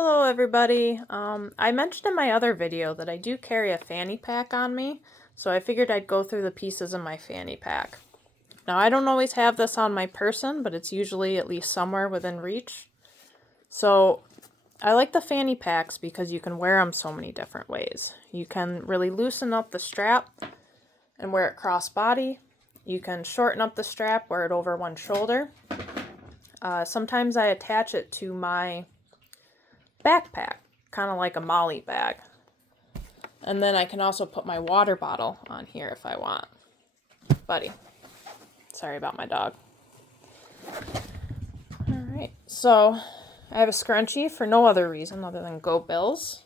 Hello everybody. I mentioned in my other video that I do carry a fanny pack on me, so I figured I'd go through the pieces in my fanny pack. Now I don't always have this on my person, but it's usually at least somewhere within reach. So I like the fanny packs because you can wear them so many different ways. You can really loosen up the strap and wear it cross-body. You can shorten up the strap, wear it over one shoulder. Sometimes I attach it to my backpack, kind of like a Molly bag. And then I can also put my water bottle on here if I want. Buddy. Sorry about my dog. Alright, so I have a scrunchie for no other reason other than Go Bills.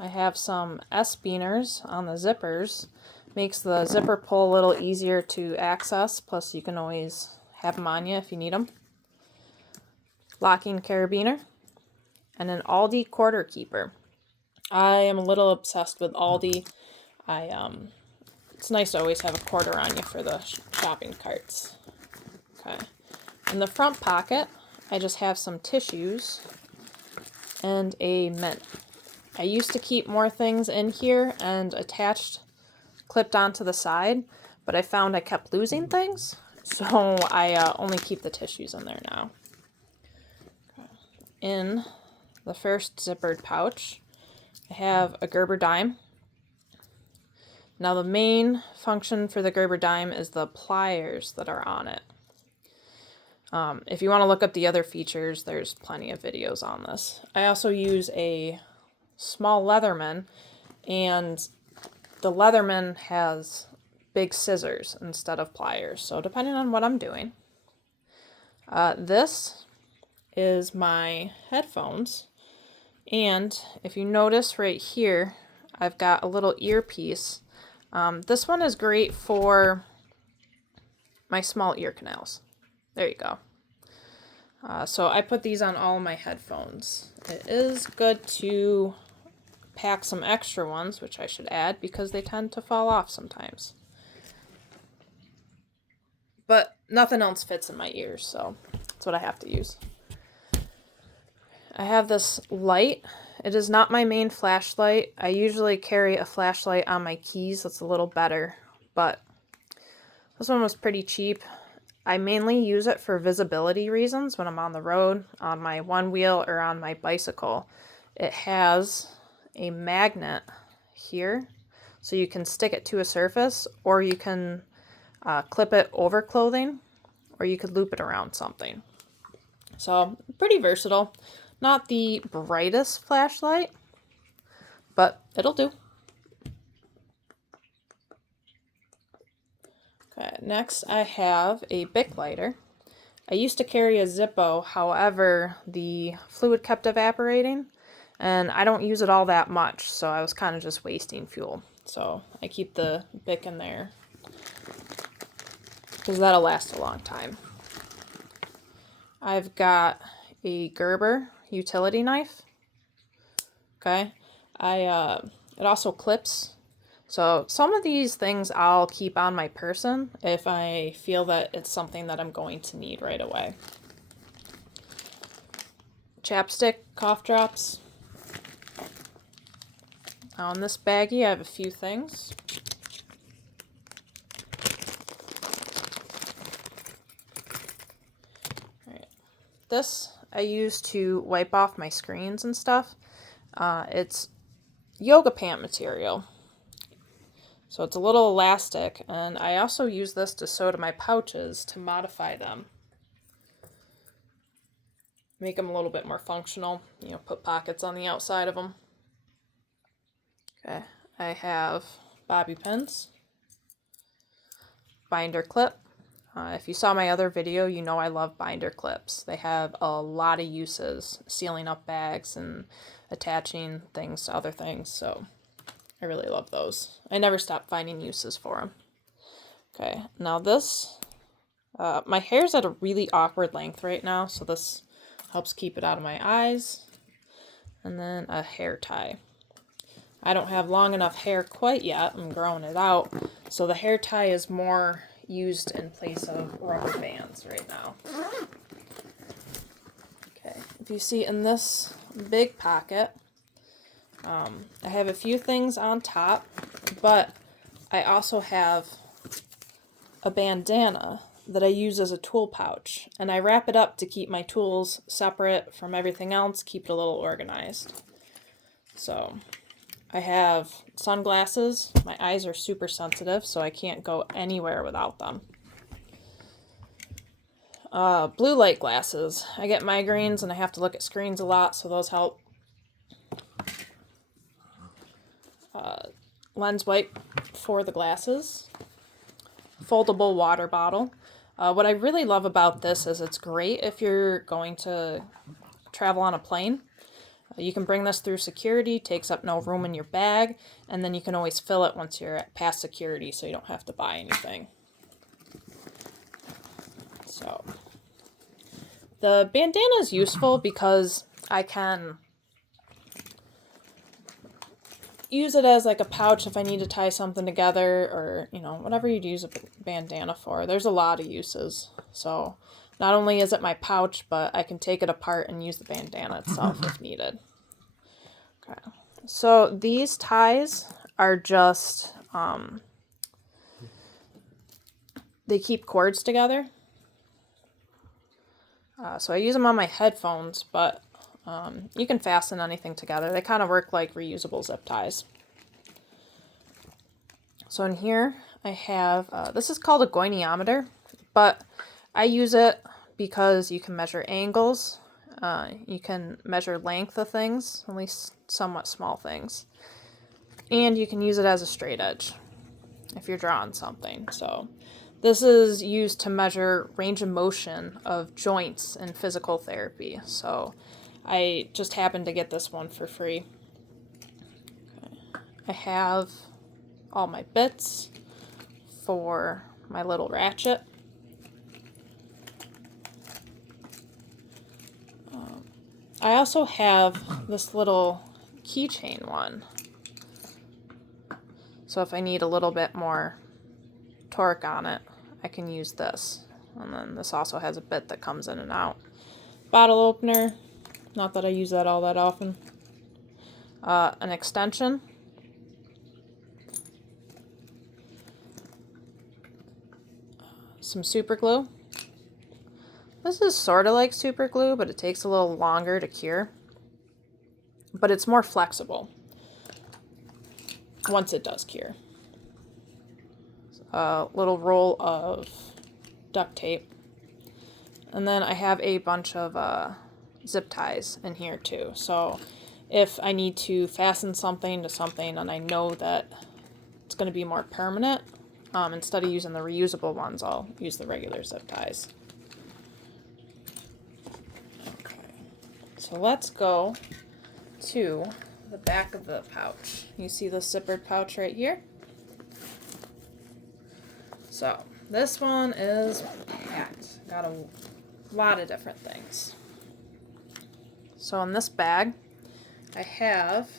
I have some S-beaners on the zippers. Makes the zipper pull a little easier to access, plus you can always have them on you if you need them. Locking carabiner. And an Aldi quarter keeper. I am a little obsessed with Aldi. It's nice to always have a quarter on you for the shopping carts. Okay. In the front pocket, I just have some tissues and a mint. I used to keep more things in here and clipped onto the side, but I found I kept losing things, so I only keep the tissues in there now. Okay. In the first zippered pouch, I have a Gerber dime. Now the main function for the Gerber dime is the pliers that are on it. If you want to look up the other features, there's plenty of videos on this. I also use a small Leatherman, and the Leatherman has big scissors instead of pliers, so depending on what I'm doing. This is my headphones. And if you notice right here, I've got a little earpiece. This one is great for my small ear canals. There you go. So I put these on all my headphones. It is good to pack some extra ones, which I should add because they tend to fall off sometimes. But nothing else fits in my ears, so that's what I have to use. I have this light. It is not my main flashlight. I usually carry a flashlight on my keys that's a little better, but this one was pretty cheap. I mainly use it for visibility reasons when I'm on the road, on my one wheel, or on my bicycle. It has a magnet here, so you can stick it to a surface, or you can clip it over clothing, or you could loop it around something. So pretty versatile. Not the brightest flashlight, but it'll do. Okay, next I have a Bic lighter. I used to carry a Zippo, however, the fluid kept evaporating, and I don't use it all that much, so I was kind of just wasting fuel. So I keep the Bic in there, because that'll last a long time. I've got a Gerber utility knife. Okay, it also clips. So some of these things I'll keep on my person if I feel that it's something that I'm going to need right away. Chapstick, cough drops. Now in this baggie I have a few things. This I use to wipe off my screens and stuff. It's yoga pant material. So it's a little elastic, and I also use this to sew to my pouches to modify them. Make them a little bit more functional, put pockets on the outside of them. Okay, I have bobby pins, binder clip. If you saw my other video, you know I love binder clips. They have a lot of uses, sealing up bags and attaching things to other things, so I really love those. I never stop finding uses for them. Okay, now this, my hair's at a really awkward length right now, so this helps keep it out of my eyes. And then a hair tie. I don't have long enough hair quite yet, I'm growing it out, so the hair tie is more used in place of rubber bands right now. Okay, if you see in this big pocket. I have a few things on top, but I also have a bandana that I use as a tool pouch, and I wrap it up to keep my tools separate from everything else, keep it a little organized. So I have sunglasses. My eyes are super sensitive, so I can't go anywhere without them. Blue light glasses. I get migraines and I have to look at screens a lot, so those help. Lens wipe for the glasses. Foldable water bottle. What I really love about this is it's great if you're going to travel on a plane. You can bring this through security, takes up no room in your bag, and then you can always fill it once you're past security, so you don't have to buy anything. So the bandana is useful because I can use it as like a pouch if I need to tie something together, or whatever you'd use a bandana for. There's a lot of uses. So not only is it my pouch, but I can take it apart and use the bandana itself if needed. Okay. So these ties are just they keep cords together. So I use them on my headphones, but you can fasten anything together. They kind of work like reusable zip ties. So in here I have, this is called a goniometer, but I use it because you can measure angles, you can measure length of things, at least somewhat small things, and you can use it as a straight edge if you're drawing something. So this is used to measure range of motion of joints in physical therapy. So I just happened to get this one for free. Okay. I have all my bits for my little ratchet. I also have this little keychain one. So if I need a little bit more torque on it, I can use this. And then this also has a bit that comes in and out. Bottle opener, not that I use that all that often. An extension. Some super glue. This is sort of like super glue, but it takes a little longer to cure. But it's more flexible once it does cure. A little roll of duct tape. And then I have a bunch of zip ties in here too. So if I need to fasten something to something and I know that it's going to be more permanent, instead of using the reusable ones, I'll use the regular zip ties. Okay, so let's go to the back of the pouch. You see the zippered pouch right here? So this one is packed. Got a lot of different things. So in this bag, I have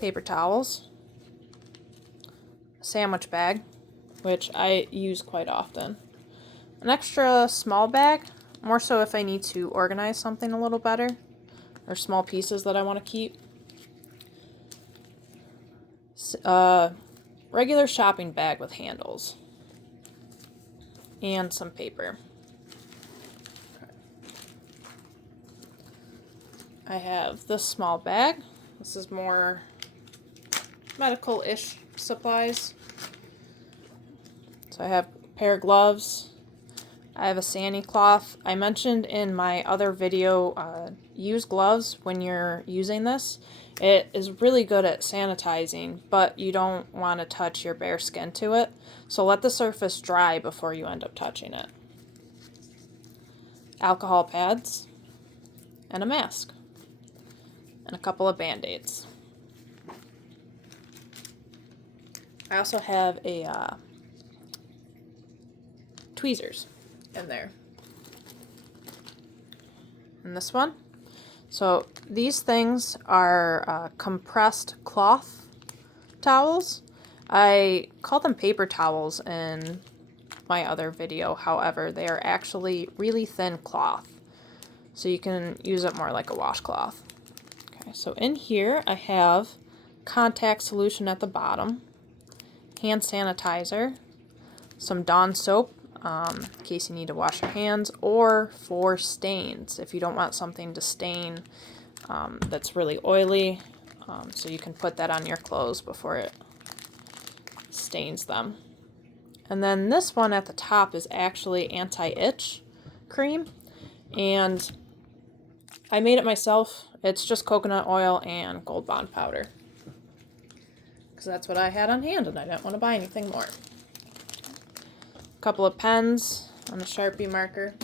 paper towels, a sandwich bag, which I use quite often, an extra small bag, more so if I need to organize something a little better, or small pieces that I want to keep, regular shopping bag with handles, and some paper. I have this small bag. This is more medical-ish supplies. So I have a pair of gloves. I have a fanny cloth. I mentioned in my other video, use gloves when you're using this. It is really good at sanitizing, but you don't want to touch your bare skin to it. So let the surface dry before you end up touching it. Alcohol pads and a mask and a couple of Band-Aids. I also have a tweezers in there. And this one. So these things are compressed cloth towels. I call them paper towels in my other video. However, they are actually really thin cloth, so you can use it more like a washcloth. Okay, so in here I have contact solution at the bottom, hand sanitizer, some Dawn soap in case you need to wash your hands, or for stains if you don't want something to stain that's really oily, so you can put that on your clothes before it stains them. And then this one at the top is actually anti-itch cream, and I made it myself. It's just coconut oil and Gold Bond powder, because that's what I had on hand and I didn't want to buy anything more. A couple of pens and a Sharpie marker.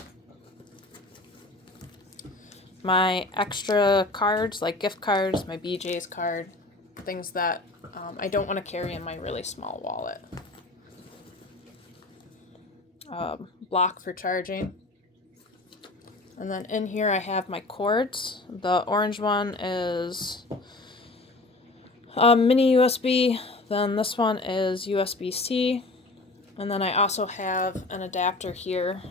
My extra cards, like gift cards, my BJ's card, things that I don't want to carry in my really small wallet. Block for charging. And then in here I have my cords. The orange one is mini USB, then this one is USB-C, and then I also have an adapter here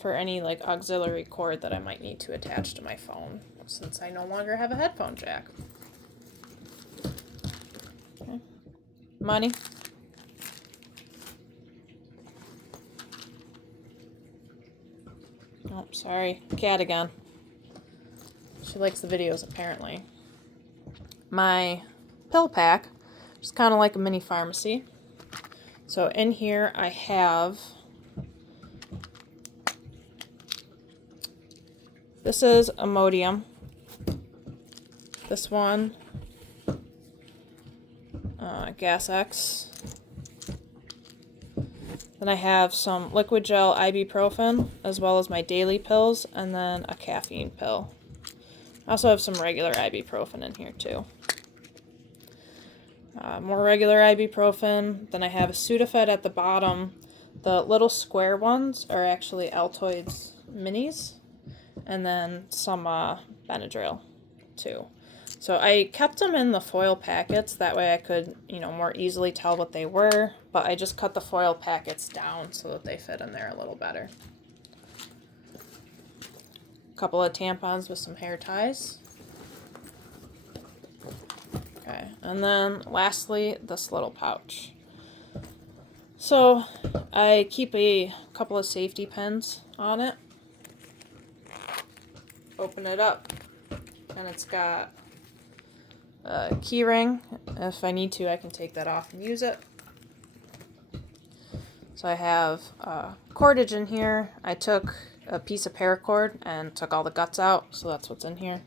for any like auxiliary cord that I might need to attach to my phone, since I no longer have a headphone jack. Okay. Money. Oh, sorry. Cat again. She likes the videos, apparently. My pill pack, which is kind of like a mini pharmacy. So in here I have, this is Imodium. This one, Gas X. Then I have some liquid gel ibuprofen, as well as my daily pills, and then a caffeine pill. I also have some regular ibuprofen in here too. More regular ibuprofen. Then I have a Sudafed at the bottom. The little square ones are actually Altoids minis. And then some Benadryl too. So I kept them in the foil packets, that way I could, more easily tell what they were, but I just cut the foil packets down so that they fit in there a little better. A couple of tampons with some hair ties. Okay, and then lastly, this little pouch. So I keep a couple of safety pins on it. Open it up, and it's got a key ring. If I need to, I can take that off and use it. So I have cordage in here. I took a piece of paracord and took all the guts out, so that's what's in here.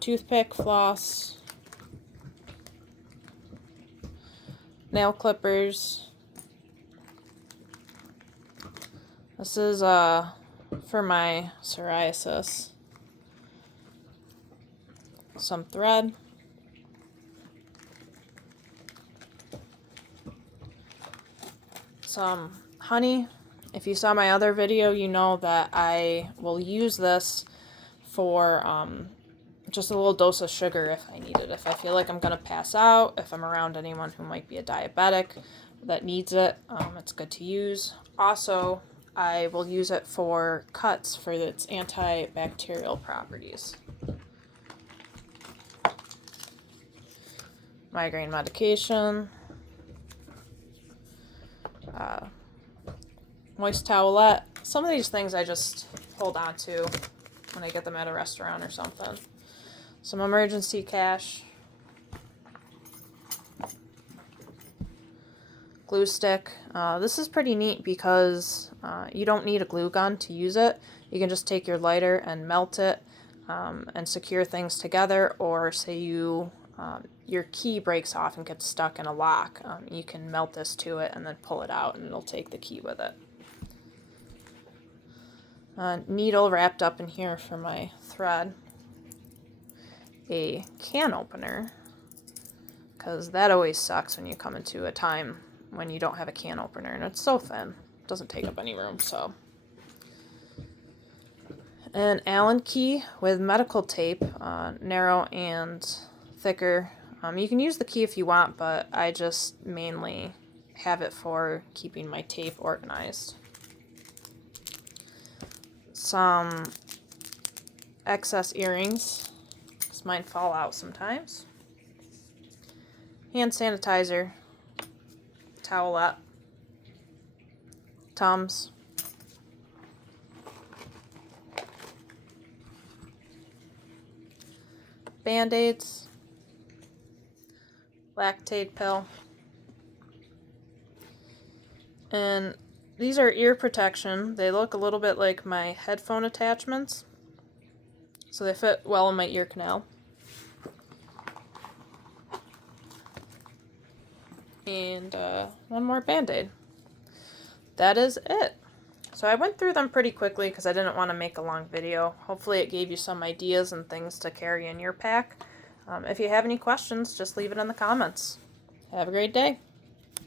Toothpick, floss, nail clippers. This is for my psoriasis. Some thread. Some honey. If you saw my other video, you know that I will use this for just a little dose of sugar if I need it. If I feel like I'm going to pass out, if I'm around anyone who might be a diabetic that needs it, it's good to use. Also, I will use it for cuts for its antibacterial properties. Migraine medication. Moist towelette. Some of these things I just hold on to when I get them at a restaurant or something. Some emergency cash. Glue stick. This is pretty neat because you don't need a glue gun to use it. You can just take your lighter and melt it and secure things together, or say your key breaks off and gets stuck in a lock. You can melt this to it and then pull it out and it'll take the key with it. Needle wrapped up in here for my thread. A can opener, because that always sucks when you come into a time when you don't have a can opener and it's so thin. It doesn't take up any room, so. An Allen key with medical tape, narrow and thicker You can use the key if you want, but I just mainly have it for keeping my tape organized. Some excess earrings, because mine fall out sometimes. Hand sanitizer, towelette, Tums, Band-Aids, lactate pill, and these are ear protection. They look a little bit like my headphone attachments, so they fit well in my ear canal. And one more Band-Aid. That is it. So I went through them pretty quickly because I didn't want to make a long video. Hopefully it gave you some ideas and things to carry in your pack. If you have any questions, just leave it in the comments. Have a great day.